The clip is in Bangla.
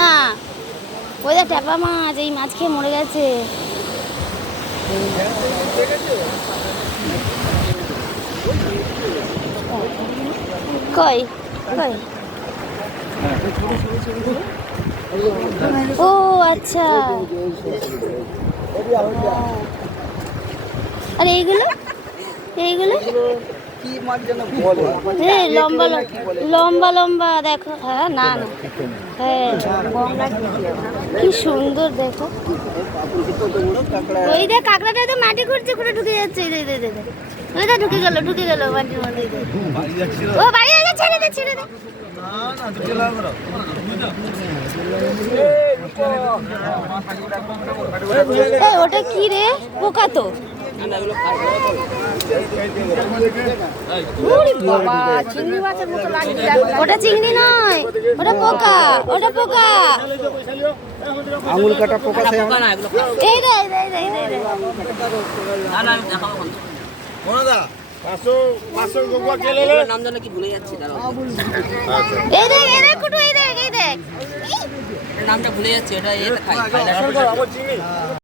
না, ওই যে ট্যাপা মাছ, এই মাছ খেয়ে মরে গেছে। কই কই? ও আচ্ছা। আর এইগুলো এইগুলো কি মাছ যেন বলে? লম্বা লম্বা লম্বা দেখো। হ্যাঁ না না, হ্যাঁ কি সুন্দর দেখো। ওই দেখ কাঁকড়াটা তো মাটি খুঁড়ছে, খুঁড়ে ঢুকে যাচ্ছে। ওইটা ঢুকে গেল মাটির মধ্যে। ও বাড়ি আছে, ছেড়ে দে ছেড়ে দে। ওটা কি রে? পোকা তো। ওটা চিংড়ি নয়, ওটা পোকা, ওটা পোকা। আঙুল কাটা পোকা। এই রে নাম জানা কি ভুলে যাচ্ছি, এই দেখ কুটু, এই দেখ নামটা ভুলে যাচ্ছি। এটা খাই